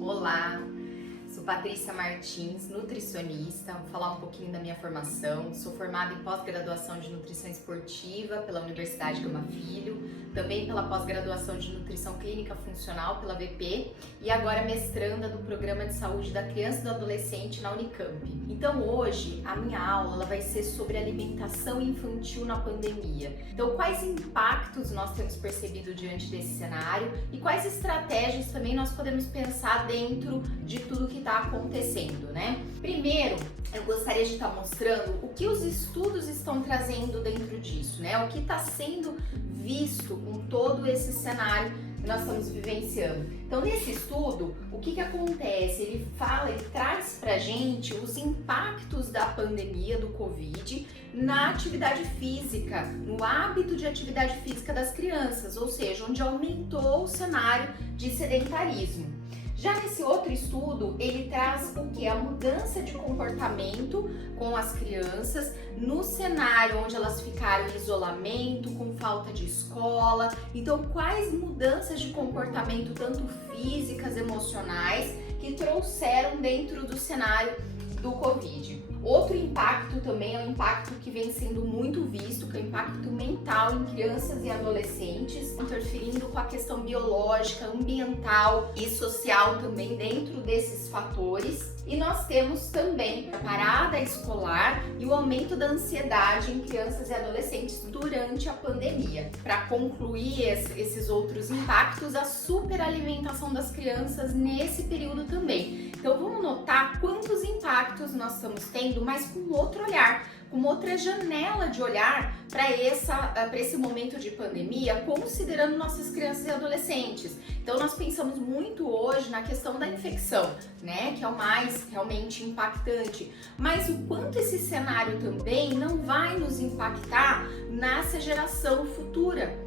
Olá, sou Patrícia Martins, nutricionista. Vou falar um pouquinho da minha formação. Sou formada em pós-graduação de nutrição esportiva pela Universidade Gama Filho, também pela pós-graduação de nutrição clínica funcional pela VP e agora mestranda do Programa de Saúde da Criança e do Adolescente na Unicamp. Então hoje a minha aula ela vai ser sobre alimentação infantil na pandemia. Então quais impactos nós temos percebido diante desse cenário e quais estratégias também nós podemos pensar dentro de tudo que está acontecendo, né? Primeiro, eu gostaria de estar mostrando o que os estudos estão trazendo dentro disso, né? O que está sendo visto com todo esse cenário que nós estamos vivenciando. Então, nesse estudo, o que acontece? Ele traz pra gente os impactos da pandemia do Covid na atividade física, no hábito de atividade física das crianças, ou seja, onde aumentou o cenário de sedentarismo. Já nesse outro estudo, ele traz o que? A mudança de comportamento com as crianças no cenário onde elas ficaram em isolamento, com falta de escola. Então, quais mudanças de comportamento, tanto físicas, emocionais, que trouxeram dentro do cenário do Covid? Outro impacto também é um impacto que vem sendo muito visto, que é o impacto mental em crianças e adolescentes, interferindo com a questão biológica, ambiental e social também dentro desses fatores. E nós temos também a parada escolar e o aumento da ansiedade em crianças e adolescentes durante a pandemia. Para concluir esses outros impactos, a superalimentação das crianças nesse período também. Então vamos notar quantos impactos nós estamos tendo, mas com outro olhar, com outra janela de olhar para esse momento de pandemia, considerando nossas crianças e adolescentes. Então nós pensamos muito hoje na questão da infecção, né, que é o mais realmente impactante, mas o quanto esse cenário também não vai nos impactar nessa geração futura.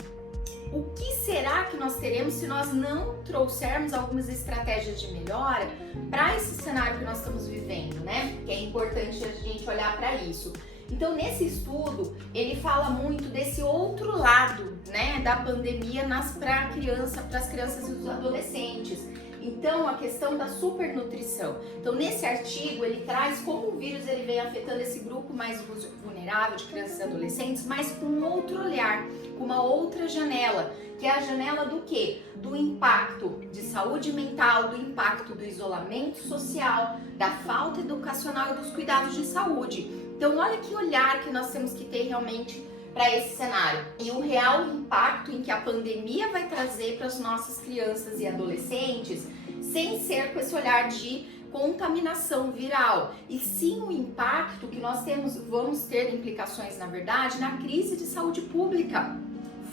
O que será que nós teremos se nós não trouxermos algumas estratégias de melhora para esse cenário que nós estamos vivendo, né? Que é importante a gente olhar para isso. Então, nesse estudo, ele fala muito desse outro lado, né, da pandemia para as crianças e os adolescentes. Então, a questão da supernutrição. Então, nesse artigo, ele traz como o vírus ele vem afetando esse grupo mais vulnerável de crianças e adolescentes, mas com outro olhar, com uma outra janela, que é a janela do quê? Do impacto de saúde mental, do impacto do isolamento social, da falta educacional e dos cuidados de saúde. Então, olha que olhar que nós temos que ter realmente para esse cenário e o real impacto em que a pandemia vai trazer para as nossas crianças e adolescentes, sem ser com esse olhar de contaminação viral, e sim o impacto que nós vamos ter implicações, na verdade, na crise de saúde pública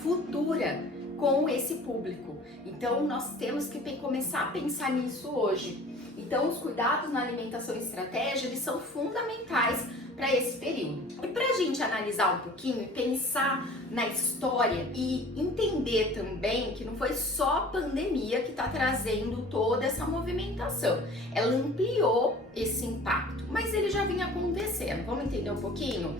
futura com esse público. Então, nós temos que começar a pensar nisso hoje. Então, os cuidados na alimentação e estratégia, eles são fundamentais para esse período. E para a gente analisar um pouquinho e pensar na história e entender também que não foi só a pandemia que está trazendo toda essa movimentação. Ela ampliou esse impacto, mas ele já vinha acontecendo. Vamos entender um pouquinho?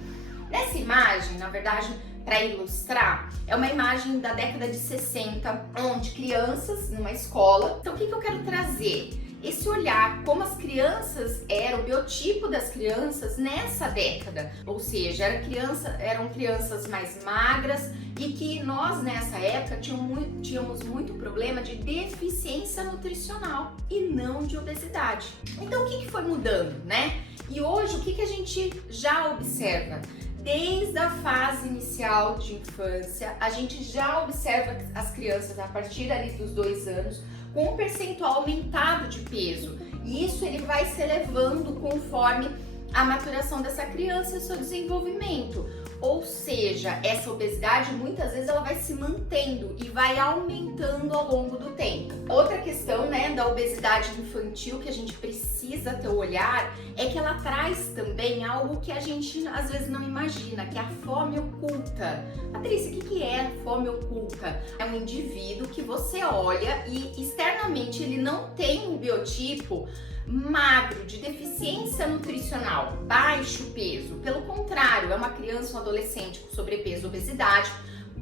Nessa imagem, na verdade, para ilustrar, é uma imagem da década de 60, onde crianças numa escola. Então, o que eu quero trazer? Esse olhar, como as crianças eram, o biotipo das crianças nessa década, ou seja, eram crianças mais magras e que nós nessa época tínhamos muito problema de deficiência nutricional e não de obesidade. Então o que foi mudando, né? E hoje o que a gente já observa? Desde a fase inicial de infância, a gente já observa as crianças a partir ali dos 2 anos com um percentual aumentado de peso. E isso ele vai se elevando conforme a maturação dessa criança e o seu desenvolvimento. Ou seja, essa obesidade muitas vezes ela vai se mantendo e vai aumentando ao longo do tempo. Outra questão, né, da obesidade infantil que a gente precisa ter o olhar é que ela traz também algo que a gente às vezes não imagina, que é a fome oculta. Patrícia, o que é a fome oculta? É um indivíduo que você olha e externamente ele não tem um biotipo magro, de deficiência nutricional, baixo peso. Pelo contrário, é uma criança ou adolescente com sobrepeso, obesidade,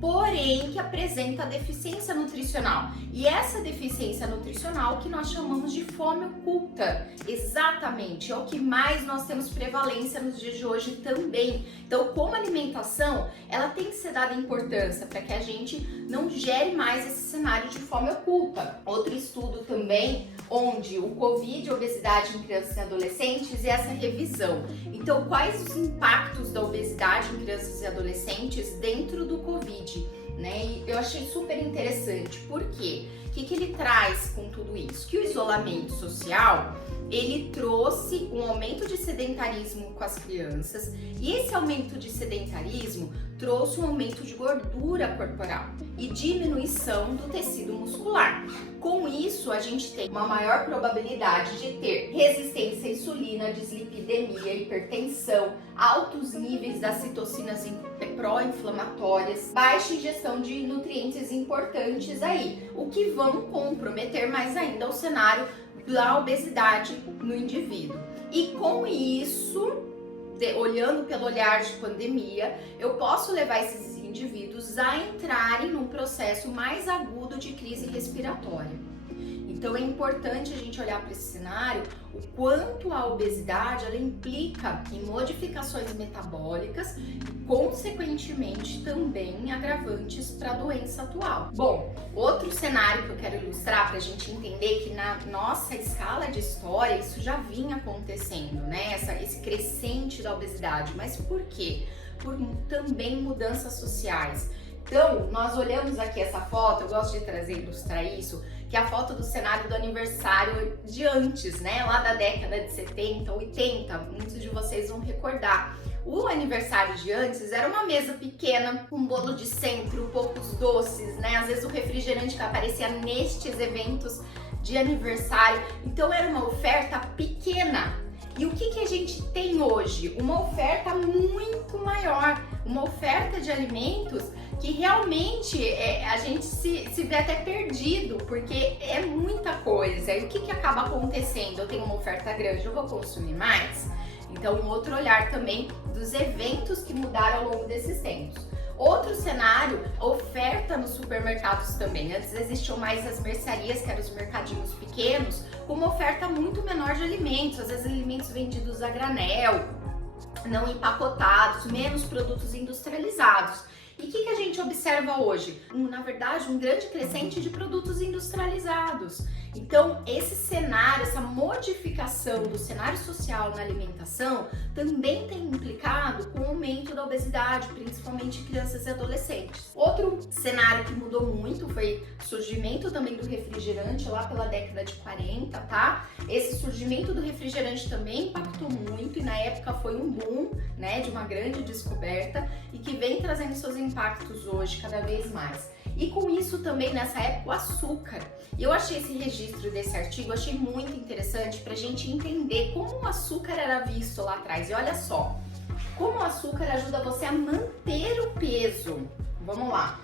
porém que apresenta deficiência nutricional. E essa deficiência nutricional que nós chamamos de fome oculta. Exatamente, é o que mais nós temos prevalência nos dias de hoje também. Então, como alimentação, ela tem que ser dada importância para que a gente não gere mais esse cenário de fome oculta. Outro estudo também, onde o Covid, obesidade em crianças e adolescentes, e essa revisão. Então, quais os impactos da obesidade em crianças e adolescentes dentro do Covid, né? E eu achei super interessante. Por quê? O que ele traz com tudo isso? Que o isolamento social, ele trouxe um aumento de sedentarismo com as crianças, e esse aumento de sedentarismo trouxe um aumento de gordura corporal e diminuição do tecido muscular. Com isso, a gente tem uma maior probabilidade de ter resistência à insulina, dislipidemia, hipertensão, altos níveis das citocinas pró-inflamatórias, baixa ingestão de nutrientes importantes aí, o que vão comprometer mais ainda o cenário da obesidade no indivíduo. E com isso, olhando pelo olhar de pandemia, eu posso levar esses indivíduos a entrarem num processo mais agudo de crise respiratória. Então é importante a gente olhar para esse cenário, o quanto a obesidade ela implica em modificações metabólicas e, consequentemente, também agravantes para a doença atual. Bom, outro cenário que eu quero ilustrar para a gente entender que na nossa escala de história isso já vinha acontecendo, né? Esse crescente da obesidade. Mas por quê? Por também mudanças sociais. Então, nós olhamos aqui essa foto, eu gosto de ilustrar isso, que é a foto do cenário do aniversário de antes, né? Lá da década de 70, 80, muitos de vocês vão recordar. O aniversário de antes era uma mesa pequena, um bolo de centro, poucos doces, né? Às vezes o refrigerante que aparecia nestes eventos de aniversário. Então era uma oferta pequena. E o que a gente tem hoje? Uma oferta muito maior, uma oferta de alimentos que realmente a gente se vê até perdido, porque é muita coisa. E o que acaba acontecendo? Eu tenho uma oferta grande, eu vou consumir mais? Então, um outro olhar também dos eventos que mudaram ao longo desses tempos. Outro cenário, a oferta nos supermercados também. Antes existiam mais as mercearias, que eram os mercadinhos pequenos, com uma oferta muito menor de alimentos, às vezes alimentos vendidos a granel, não empacotados, menos produtos industrializados. E o que a gente observa hoje? Na verdade, um grande crescente de produtos industrializados. Então, esse cenário, essa modificação do cenário social na alimentação também tem implicado com o aumento da obesidade, principalmente em crianças e adolescentes. Outro cenário que mudou muito foi o surgimento também do refrigerante lá pela década de 40, tá? Esse surgimento do refrigerante também impactou muito e na época foi um boom, né, de uma grande descoberta e que vem trazendo seus impactos hoje cada vez mais. E com isso também, nessa época, o açúcar. E eu achei esse registro desse artigo, achei muito interessante para a gente entender como o açúcar era visto lá atrás. E olha só, como o açúcar ajuda você a manter o peso. Vamos lá.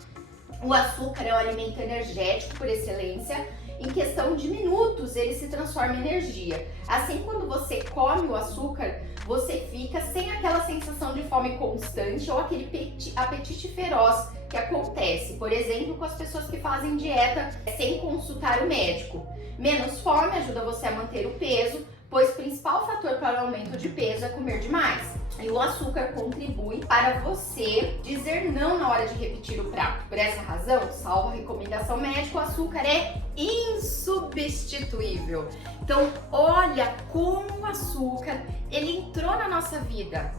O açúcar é o alimento energético por excelência. Em questão de minutos, ele se transforma em energia. Assim, quando você come o açúcar, você fica sem aquela sensação de fome constante ou aquele apetite feroz que acontece, por exemplo, com as pessoas que fazem dieta sem consultar o médico. Menos fome ajuda você a manter o peso, pois o principal fator para o aumento de peso é comer demais. E o açúcar contribui para você dizer não na hora de repetir o prato. Por essa razão, salvo a recomendação médica, o açúcar é insubstituível. Então, olha como o açúcar, ele entrou na nossa vida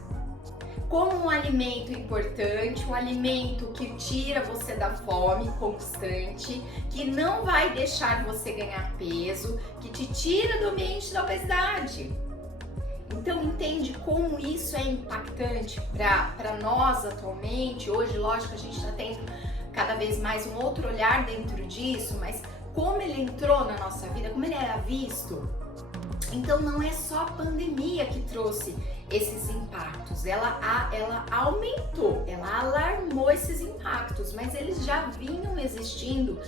como um alimento importante, um alimento que tira você da fome constante, que não vai deixar você ganhar peso, que te tira do ambiente da obesidade. Então entende como isso é impactante para nós atualmente. Hoje, lógico, a gente está tendo cada vez mais um outro olhar dentro disso, mas como ele entrou na nossa vida, como ele era visto. Então não é só a pandemia que trouxe esses impactos, ela aumentou, ela alarmou esses impactos, mas eles já vinham existindo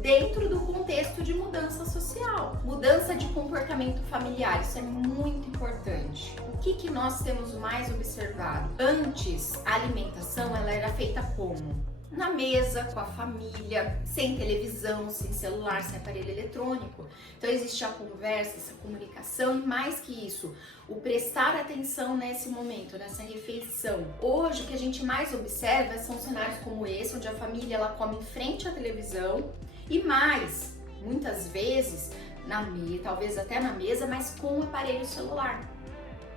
dentro do contexto de mudança social, mudança de comportamento familiar, isso é muito importante. O que nós temos mais observado? Antes, a alimentação ela era feita como? na mesa, com a família, sem televisão, sem celular, sem aparelho eletrônico. Então existe a conversa, essa comunicação e mais que isso, o prestar atenção nesse momento, nessa refeição. Hoje o que a gente mais observa são cenários como esse, onde a família ela come em frente à televisão e mais, muitas vezes, talvez até na mesa, mas com o aparelho celular.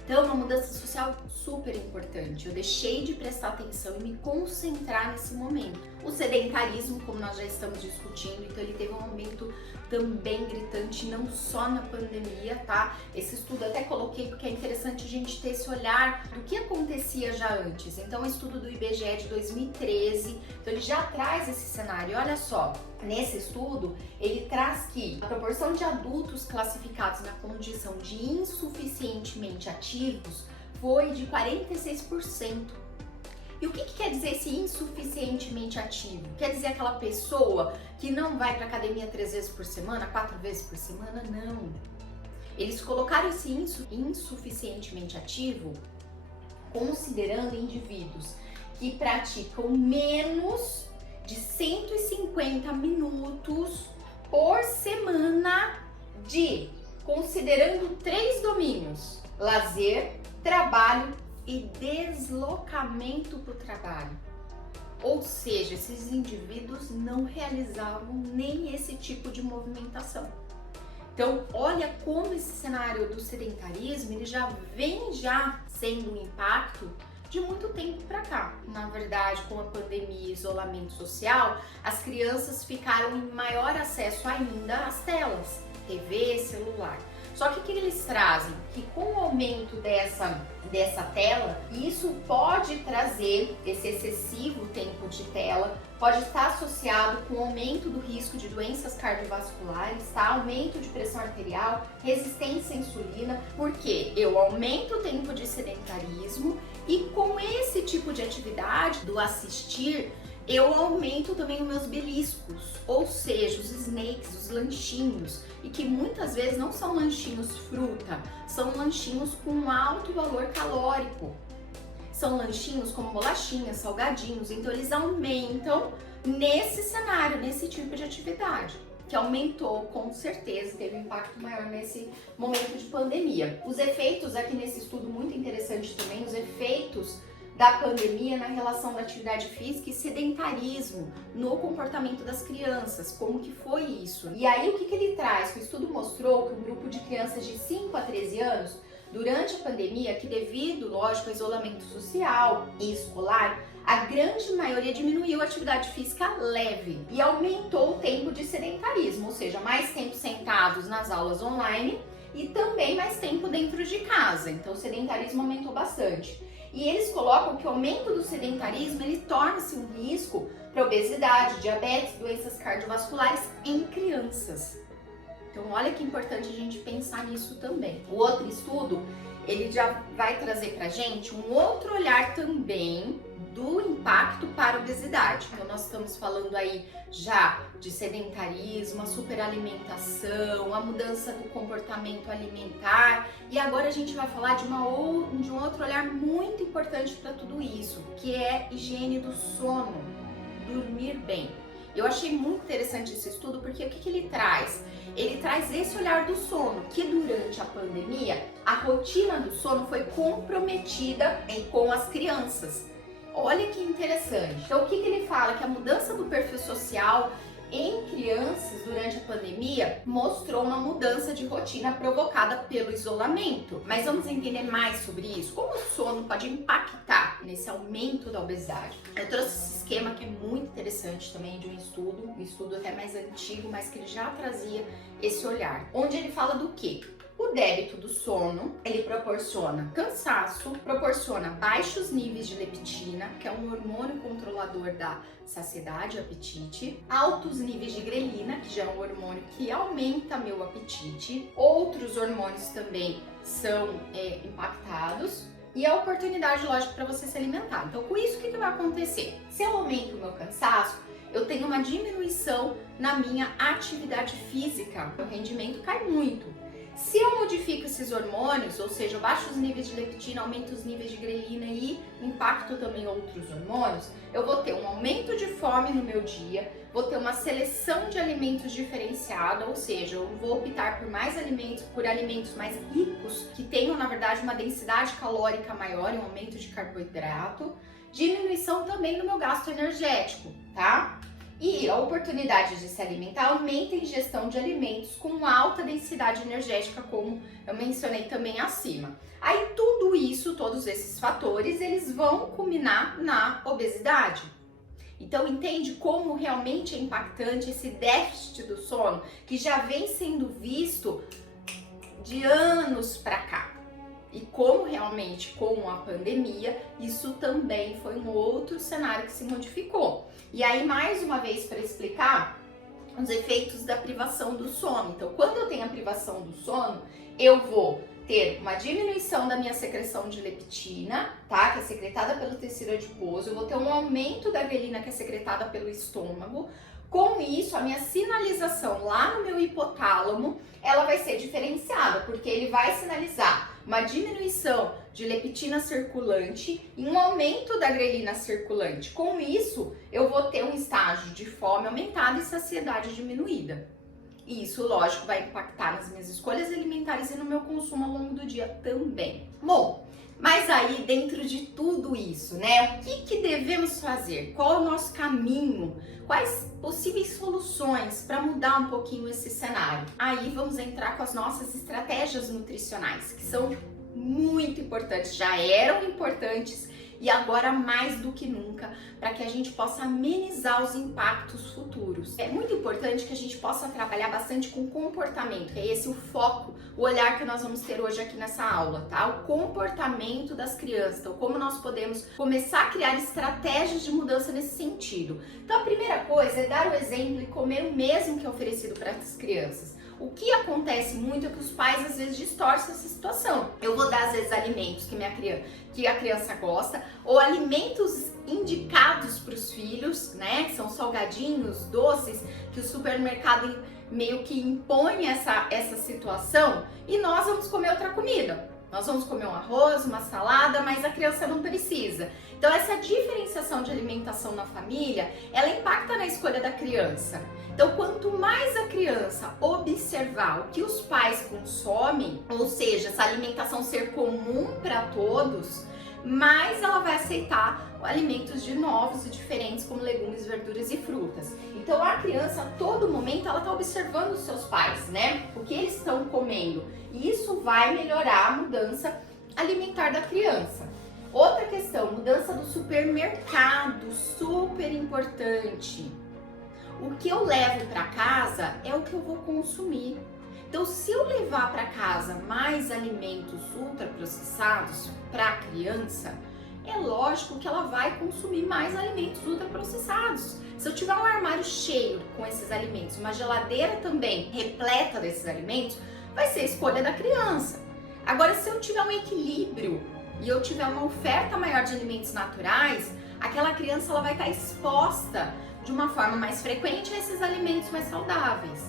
Então, uma mudança social super importante. Eu deixei de prestar atenção e me concentrar nesse momento. O sedentarismo, como nós já estamos discutindo, então ele teve um aumento também gritante, não só na pandemia, tá? Esse estudo até coloquei porque é interessante a gente ter esse olhar do que acontecia já antes. Então, o estudo do IBGE de 2013, então ele já traz esse cenário. Olha só, nesse estudo, ele traz que a proporção de adultos classificados na condição de insuficientemente ativos foi de 46%. E o que quer dizer esse insuficientemente ativo? Quer dizer aquela pessoa que não vai para academia 3 vezes por semana, 4 vezes por semana? Não. Eles colocaram esse insuficientemente ativo considerando indivíduos que praticam menos de 150 minutos por semana considerando 3 domínios: lazer, trabalho e deslocamento para o trabalho. Ou seja, esses indivíduos não realizavam nem esse tipo de movimentação. Então, olha como esse cenário do sedentarismo, ele já vem sendo um impacto de muito tempo para cá. Na verdade, com a pandemia e isolamento social, as crianças ficaram em maior acesso ainda às telas, TV, celular. Só que o que eles trazem? Que com o aumento dessa tela, isso pode trazer, esse excessivo tempo de tela, pode estar associado com o aumento do risco de doenças cardiovasculares, tá? Aumento de pressão arterial, resistência à insulina, porque eu aumento o tempo de sedentarismo e com esse tipo de atividade do assistir, eu aumento também os meus beliscos, ou seja, os snacks, os lanchinhos, e que muitas vezes não são lanchinhos fruta, são lanchinhos com alto valor calórico. São lanchinhos como bolachinhas, salgadinhos, então eles aumentam nesse cenário, nesse tipo de atividade, que aumentou com certeza, teve um impacto maior nesse momento de pandemia. Os efeitos aqui nesse estudo muito interessante também, os efeitos da pandemia na relação da atividade física e sedentarismo no comportamento das crianças, como que foi isso? E aí o que ele traz? O estudo mostrou que um grupo de crianças de 5 a 13 anos, durante a pandemia, que devido, lógico, ao isolamento social e escolar, a grande maioria diminuiu a atividade física leve e aumentou o tempo de sedentarismo, ou seja, mais tempo sentados nas aulas online e também mais tempo dentro de casa, então o sedentarismo aumentou bastante. E eles colocam que o aumento do sedentarismo, ele torna-se um risco para obesidade, diabetes, doenças cardiovasculares em crianças. Então, olha que importante a gente pensar nisso também. O outro estudo, ele já vai trazer pra gente um outro olhar também do impacto para a obesidade. Então, nós estamos falando aí já de sedentarismo, a superalimentação, a mudança do comportamento alimentar. E agora a gente vai falar de um outro olhar muito importante para tudo isso, que é higiene do sono, dormir bem. Eu achei muito interessante esse estudo porque o que ele traz? Ele traz esse olhar do sono, que durante a pandemia, a rotina do sono foi comprometida com as crianças. Olha que interessante. Então, o que ele fala? Que a mudança do perfil social em crianças durante a pandemia mostrou uma mudança de rotina provocada pelo isolamento. Mas vamos entender mais sobre isso. Como o sono pode impactar nesse aumento da obesidade? Eu trouxe esse esquema que é muito interessante também de um estudo até mais antigo, mas que ele já trazia esse olhar. Onde ele fala do quê? O débito do sono, ele proporciona cansaço, proporciona baixos níveis de leptina, que é um hormônio controlador da saciedade e apetite, altos níveis de grelina, que já é um hormônio que aumenta meu apetite, outros hormônios também são impactados, e a oportunidade, lógico, para você se alimentar. Então, com isso, o que vai acontecer? Se eu aumento o meu cansaço, eu tenho uma diminuição na minha atividade física, o rendimento cai muito. Se eu modifico esses hormônios, ou seja, eu baixo os níveis de leptina, aumento os níveis de grelina e impacto também outros hormônios, eu vou ter um aumento de fome no meu dia, vou ter uma seleção de alimentos diferenciada, ou seja, eu vou optar por alimentos mais ricos, que tenham, na verdade, uma densidade calórica maior e um aumento de carboidrato, diminuição também no meu gasto energético, tá? E a oportunidade de se alimentar aumenta a ingestão de alimentos com alta densidade energética, como eu mencionei também acima. Aí tudo isso, todos esses fatores, eles vão culminar na obesidade. Então entende como realmente é impactante esse déficit do sono, que já vem sendo visto de anos para cá. E como realmente com a pandemia, isso também foi um outro cenário que se modificou. E aí, mais uma vez, para explicar os efeitos da privação do sono. Então, quando eu tenho a privação do sono, eu vou ter uma diminuição da minha secreção de leptina, tá? Que é secretada pelo tecido adiposo. Eu vou ter um aumento da grelina, que é secretada pelo estômago. Com isso, a minha sinalização lá no meu hipotálamo, ela vai ser diferenciada, porque ele vai sinalizar uma diminuição de leptina circulante e um aumento da grelina circulante. Com isso, eu vou ter um estágio de fome aumentada e saciedade diminuída. E isso, lógico, vai impactar nas minhas escolhas alimentares e no meu consumo ao longo do dia também. Bom, mas aí dentro de tudo isso, né, o que devemos fazer? Qual é o nosso caminho? Quais possíveis soluções para mudar um pouquinho esse cenário? Aí vamos entrar com as nossas estratégias nutricionais, que são muito importantes, já eram importantes e agora mais do que nunca, para que a gente possa amenizar os impactos futuros. É muito importante que a gente possa trabalhar bastante com comportamento, que é esse o foco, o olhar que nós vamos ter hoje aqui nessa aula, tá? O comportamento das crianças, então como nós podemos começar a criar estratégias de mudança nesse sentido. Então a primeira coisa é dar o exemplo e comer o mesmo que é oferecido para as crianças. O que acontece muito é que os pais às vezes distorcem essa situação. Eu vou dar às vezes alimentos que a criança gosta, ou alimentos indicados para os filhos, né? Que são salgadinhos, doces, que o supermercado meio que impõe essa situação, e nós vamos comer outra comida. Nós vamos comer um arroz, uma salada, mas a criança não precisa. Então essa diferenciação de alimentação na família, ela impacta na escolha da criança. Então quanto mais a criança observar o que os pais consomem, ou seja, essa alimentação ser comum para todos, mais ela vai aceitar alimentos de novos e diferentes, como legumes, verduras e frutas. Então a criança, a todo momento, ela está observando os seus pais, né? O que eles estão comendo. E isso vai melhorar a mudança alimentar da criança. Outra questão, mudança do supermercado, super importante. O que eu levo para casa é o que eu vou consumir. Então, se eu levar para casa mais alimentos ultraprocessados para a criança, é lógico que ela vai consumir mais alimentos ultraprocessados. Se eu tiver um armário cheio com esses alimentos, uma geladeira também repleta desses alimentos, vai ser a escolha da criança. Agora, se eu tiver um equilíbrio e eu tiver uma oferta maior de alimentos naturais, aquela criança ela vai estar exposta de uma forma mais frequente a esses alimentos mais saudáveis.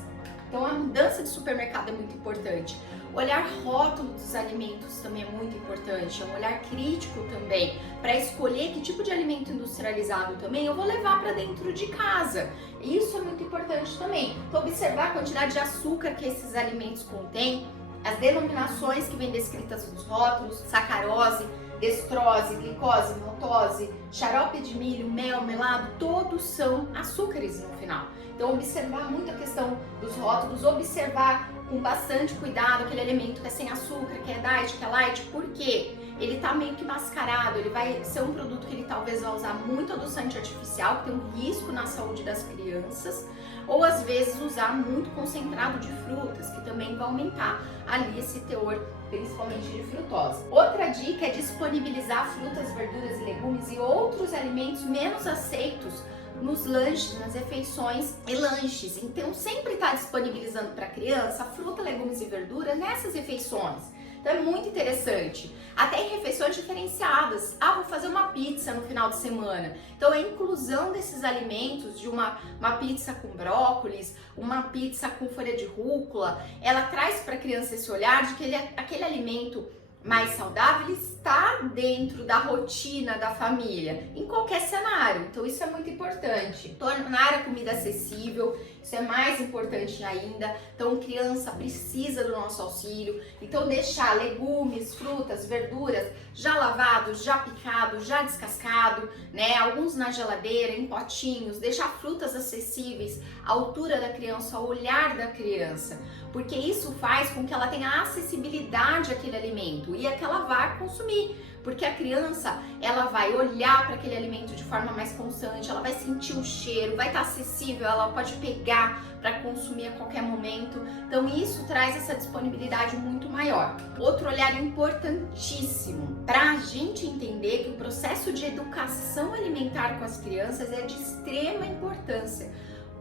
Então a mudança de supermercado é muito importante. Olhar rótulo dos alimentos também é muito importante, é um olhar crítico também, para escolher que tipo de alimento industrializado também eu vou levar para dentro de casa. Isso é muito importante também. Então observar a quantidade de açúcar que esses alimentos contêm, as denominações que vêm descritas nos rótulos, sacarose, destrose, glicose, maltose, xarope de milho, mel, melado, todos são açúcares no final. Então observar muito a questão dos rótulos, observar com bastante cuidado aquele alimento que é sem açúcar, que é diet, que é light, porque ele tá meio que mascarado, ele vai ser um produto que ele talvez vá usar muito adoçante artificial, que tem um risco na saúde das crianças, ou às vezes usar muito concentrado de frutas, que também vai aumentar ali esse teor, principalmente de frutose. Outra dica é disponibilizar frutas, verduras e legumes e outros alimentos menos aceitos nos lanches, nas refeições e lanches. Então sempre está disponibilizando para a criança fruta, legumes e verdura nessas refeições. Então é muito interessante. Até em refeições diferenciadas. Ah, vou fazer uma pizza no final de semana. Então a inclusão desses alimentos, de uma pizza com brócolis, uma pizza com folha de rúcula, ela traz para a criança esse olhar de que aquele alimento mais saudável está dentro da rotina da família, em qualquer cenário. Então isso é muito importante. Tornar a comida acessível, isso é mais importante ainda. Então criança precisa do nosso auxílio. Então deixar legumes, frutas, verduras já lavados, já picados, já descascado, né? Alguns na geladeira, em potinhos. Deixar frutas acessíveis à altura da criança, ao olhar da criança. Porque isso faz com que ela tenha acessibilidade àquele alimento e é que ela vai consumir. Porque a criança, ela vai olhar para aquele alimento de forma mais constante, ela vai sentir o cheiro, vai estar acessível, ela pode pegar para consumir a qualquer momento. Então isso traz essa disponibilidade muito maior. Outro olhar importantíssimo para a gente entender que o processo de educação alimentar com as crianças é de extrema importância.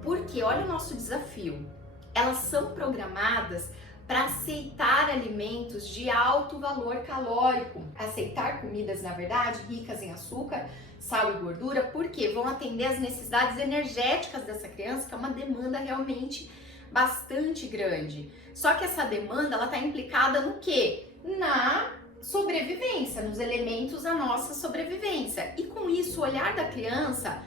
Porque olha o nosso desafio. Elas são programadas para aceitar alimentos de alto valor calórico, aceitar comidas, na verdade, ricas em açúcar, sal e gordura, porque vão atender às necessidades energéticas dessa criança, que é uma demanda realmente bastante grande. Só que essa demanda, ela está implicada no quê? Na sobrevivência, nos elementos da nossa sobrevivência. E com isso, o olhar da criança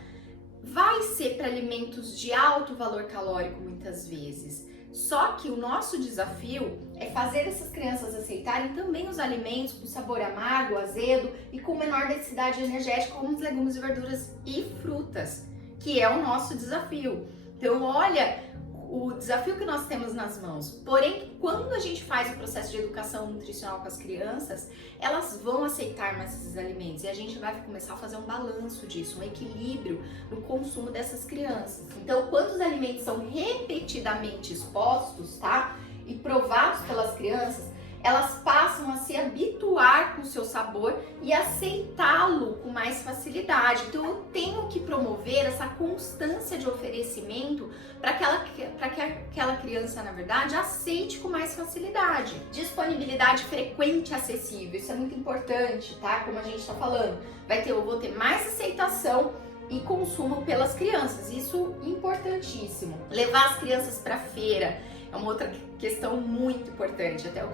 vai ser para alimentos de alto valor calórico muitas vezes. Só que o nosso desafio é fazer essas crianças aceitarem também os alimentos com sabor amargo, azedo e com menor densidade energética, como os legumes, verduras e frutas, que é o nosso desafio. Então, olha o desafio que nós temos nas mãos. Porém, quando a gente faz o processo de educação nutricional com as crianças, elas vão aceitar mais esses alimentos e a gente vai começar a fazer um balanço disso, um equilíbrio no consumo dessas crianças. Então, quando os alimentos são repetidamente expostos, tá? E provados pelas crianças, elas passam a se habituar com o seu sabor e aceitá-lo com mais facilidade. Então eu tenho que promover essa constância de oferecimento para que aquela criança, na verdade, aceite com mais facilidade. Disponibilidade frequente e acessível, isso é muito importante, tá? Como a gente está falando, eu vou ter mais aceitação e consumo pelas crianças, isso importantíssimo. Levar as crianças para feira é uma outra questão muito importante. Até eu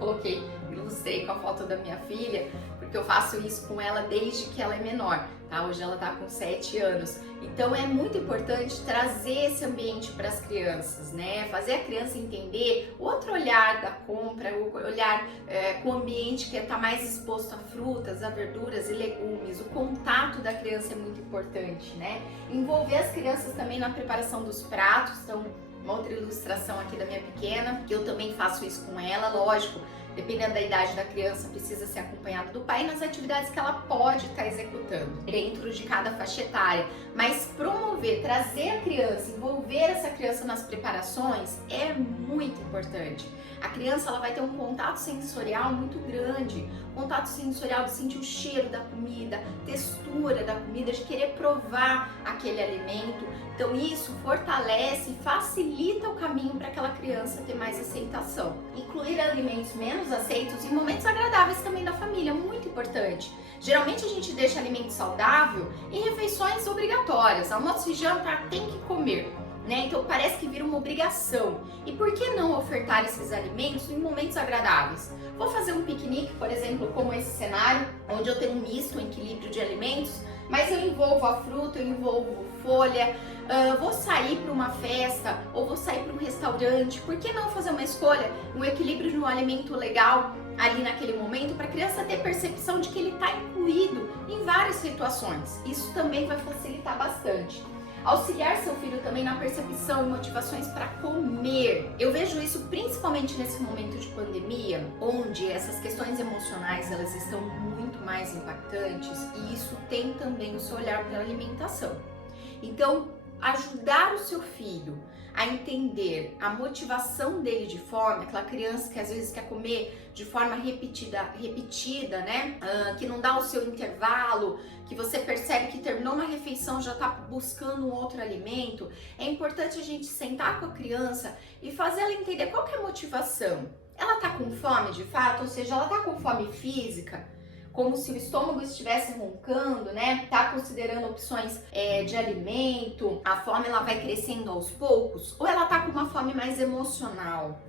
ilustrei com a foto da minha filha, porque eu faço isso com ela desde que ela é menor, tá? Hoje ela tá com 7 anos. Então é muito importante trazer esse ambiente para as crianças, né? Fazer a criança entender outro olhar da compra, o olhar com o ambiente que está mais exposto a frutas, a verduras e legumes. O contato da criança é muito importante, né? Envolver as crianças também na preparação dos pratos. Então, uma outra ilustração aqui da minha pequena, que eu também faço isso com ela, lógico, dependendo da idade da criança, precisa ser acompanhado do pai nas atividades que ela pode estar executando dentro de cada faixa etária. Mas promover, trazer a criança, envolver essa criança nas preparações é muito importante. A criança, ela vai ter um contato sensorial muito grande, contato sensorial de sentir o cheiro da comida, textura da comida, de querer provar aquele alimento. Então isso fortalece e facilita o caminho para aquela criança ter mais aceitação. Incluir alimentos menos aceitos em momentos agradáveis também da família, muito importante. Geralmente a gente deixa alimento saudável em refeições obrigatórias, almoço e janta tem que comer, né? Então parece que vira uma obrigação. E por que não ofertar esses alimentos em momentos agradáveis? Vou fazer um piquenique, por exemplo, como esse cenário, onde eu tenho um misto, um equilíbrio de alimentos, mas eu envolvo a fruta, eu envolvo folha. Vou sair para uma festa ou vou sair para um restaurante, por que não fazer uma escolha, um equilíbrio de um alimento legal ali naquele momento, para a criança ter percepção de que ele está incluído em várias situações. Isso também vai facilitar bastante. Auxiliar seu filho também na percepção e motivações para comer. Eu vejo isso principalmente nesse momento de pandemia, onde essas questões emocionais elas estão muito mais impactantes, e isso tem também o seu olhar para a alimentação. Então, ajudar o seu filho a entender a motivação dele de fome, aquela criança que às vezes quer comer de forma repetida, né? Que não dá o seu intervalo, que você percebe que terminou uma refeição já está buscando um outro alimento. É importante a gente sentar com a criança e fazer ela entender qual que é a motivação. Ela tá com fome de fato, ou seja, ela tá com fome física, como se o estômago estivesse roncando, né? Tá considerando opções de alimento, a fome ela vai crescendo aos poucos, ou ela tá com uma fome mais emocional?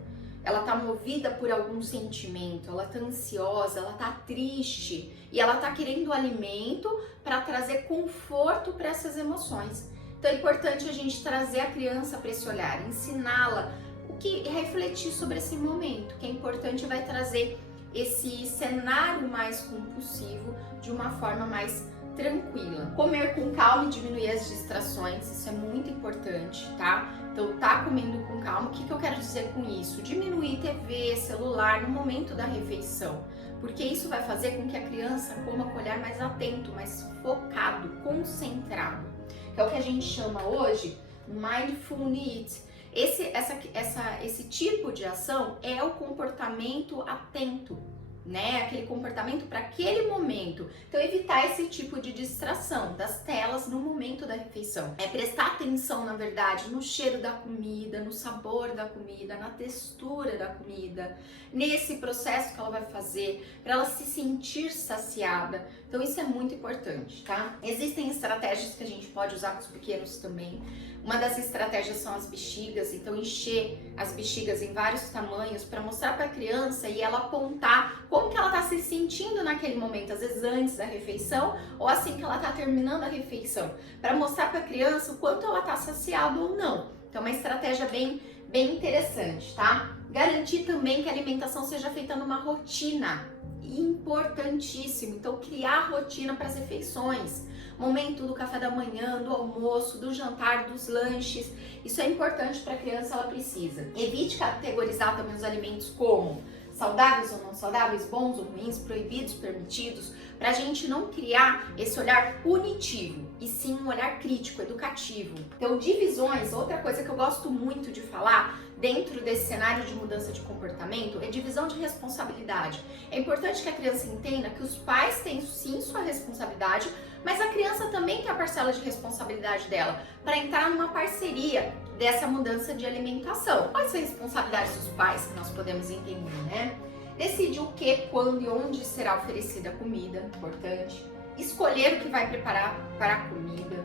Ela tá movida por algum sentimento, ela tá ansiosa, ela tá triste e ela tá querendo alimento para trazer conforto para essas emoções. Então é importante a gente trazer a criança para esse olhar, ensiná-la o que refletir sobre esse momento, que é importante, vai trazer esse cenário mais compulsivo de uma forma mais tranquila. Comer com calma e diminuir as distrações, isso é muito importante, tá? Então, tá comendo com calma, o que eu quero dizer com isso? Diminuir TV, celular no momento da refeição, porque isso vai fazer com que a criança coma com o olhar mais atento, mais focado, concentrado. Que é o que a gente chama hoje Mindful Eat. Esse tipo de ação é o comportamento atento, né? Aquele comportamento para aquele momento. Então, evitar esse tipo de distração das telas no momento da refeição. É prestar atenção, na verdade, no cheiro da comida, no sabor da comida, na textura da comida, nesse processo que ela vai fazer, para ela se sentir saciada. Então, isso é muito importante, tá? Existem estratégias que a gente pode usar com os pequenos também. Uma das estratégias são as bexigas, então encher as bexigas em vários tamanhos para mostrar para a criança e ela apontar como que ela está se sentindo naquele momento, às vezes antes da refeição ou assim que ela está terminando a refeição, para mostrar para a criança o quanto ela está saciada ou não. Então, uma estratégia bem interessante, tá? Garantir também que a alimentação seja feita numa rotina, importantíssimo. Então, criar rotina para as refeições. Momento do café da manhã, do almoço, do jantar, dos lanches. Isso é importante para a criança, ela precisa. Evite categorizar também os alimentos como saudáveis ou não saudáveis, bons ou ruins, proibidos, permitidos, para a gente não criar esse olhar punitivo, e sim um olhar crítico, educativo. Então, divisões, outra coisa que eu gosto muito de falar dentro desse cenário de mudança de comportamento é divisão de responsabilidade. É importante que a criança entenda que os pais têm sim sua responsabilidade, mas a criança também tem a parcela de responsabilidade dela para entrar numa parceria dessa mudança de alimentação. Quais são as responsabilidades dos pais que nós podemos entender, né? Decidir o que, quando e onde será oferecida a comida, importante. Escolher o que vai preparar para a comida.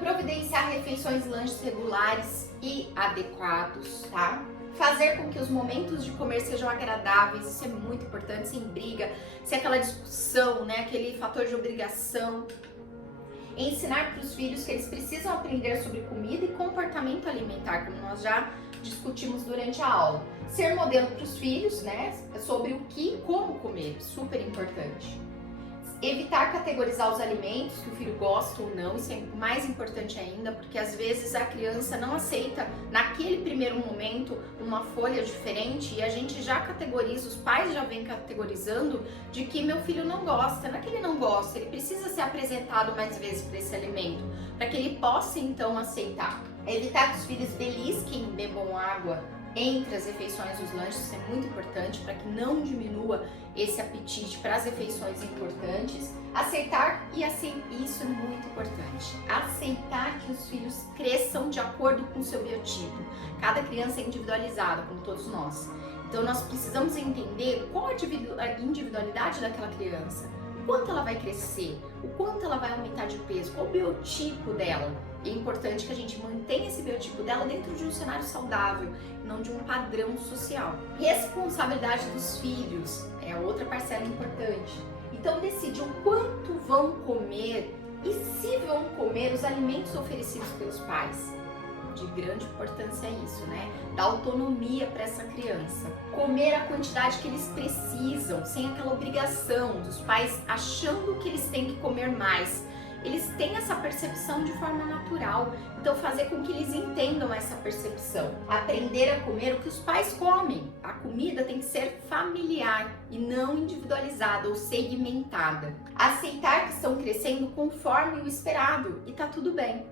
Providenciar refeições e lanches regulares e adequados, tá? Fazer com que os momentos de comer sejam agradáveis, isso é muito importante, sem briga, sem aquela discussão, né? Aquele fator de obrigação. Ensinar para os filhos que eles precisam aprender sobre comida e comportamento alimentar, como nós já discutimos durante a aula. Ser modelo para os filhos, né? Sobre o que e como comer, super importante. Evitar categorizar os alimentos que o filho gosta ou não, isso é mais importante ainda, porque às vezes a criança não aceita naquele primeiro momento uma folha diferente e a gente já categoriza, os pais já vêm categorizando de que meu filho não gosta. Não é que ele não gosta, ele precisa ser apresentado mais vezes para esse alimento, para que ele possa então aceitar. Evitar que os filhos belisquem e bebam água entre as refeições e os lanches, isso é muito importante para que não diminua esse apetite para as refeições importantes. Aceitar, isso é muito importante, aceitar que os filhos cresçam de acordo com o seu biotipo. Cada criança é individualizada, como todos nós. Então nós precisamos entender qual a individualidade daquela criança, o quanto ela vai crescer, o quanto ela vai aumentar de peso, qual o biotipo dela. É importante que a gente mantenha esse biotipo dela dentro de um cenário saudável, não de um padrão social. Responsabilidade dos filhos é outra parcela importante. Então, decidir o quanto vão comer e se vão comer os alimentos oferecidos pelos pais. De grande importância isso, né? Dar autonomia para essa criança. Comer a quantidade que eles precisam, sem aquela obrigação dos pais achando que eles têm que comer mais. Eles têm essa percepção de forma natural, então fazer com que eles entendam essa percepção. Aprender a comer o que os pais comem. A comida tem que ser familiar e não individualizada ou segmentada. Aceitar que estão crescendo conforme o esperado e tá tudo bem.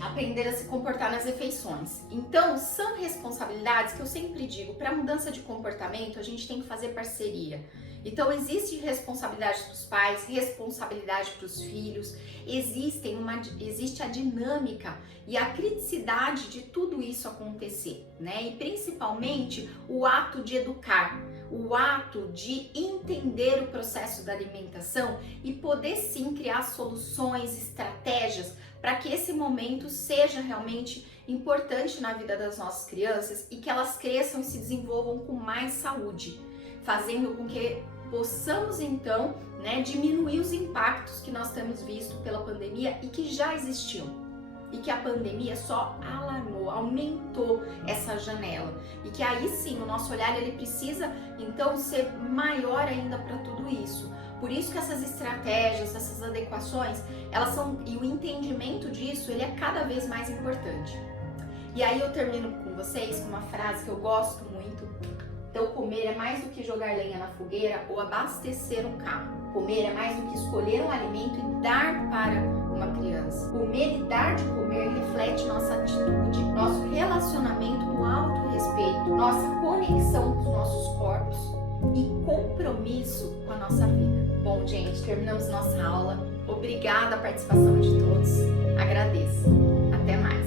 Aprender a se comportar nas refeições. Então, são responsabilidades que eu sempre digo, para mudança de comportamento a gente tem que fazer parceria. Então existe responsabilidade para os pais, responsabilidade para os filhos, existe a dinâmica e a criticidade de tudo isso acontecer, né? E principalmente o ato de educar, o ato de entender o processo da alimentação e poder sim criar soluções, estratégias para que esse momento seja realmente importante na vida das nossas crianças e que elas cresçam e se desenvolvam com mais saúde, fazendo com que possamos então, né, diminuir os impactos que nós temos visto pela pandemia e que já existiam. E que a pandemia só alarmou, aumentou essa janela. E que aí sim, o nosso olhar ele precisa então ser maior ainda para tudo isso. Por isso que essas estratégias, essas adequações, elas são, e o entendimento disso, ele é cada vez mais importante. E aí eu termino com vocês com uma frase que eu gosto muito. Então, comer é mais do que jogar lenha na fogueira ou abastecer um carro. Comer é mais do que escolher um alimento e dar para uma criança. Comer e dar de comer reflete nossa atitude, nosso relacionamento com autorrespeito, nossa conexão com os nossos corpos e compromisso com a nossa vida. Bom, gente, terminamos nossa aula. Obrigada a participação de todos. Agradeço. Até mais.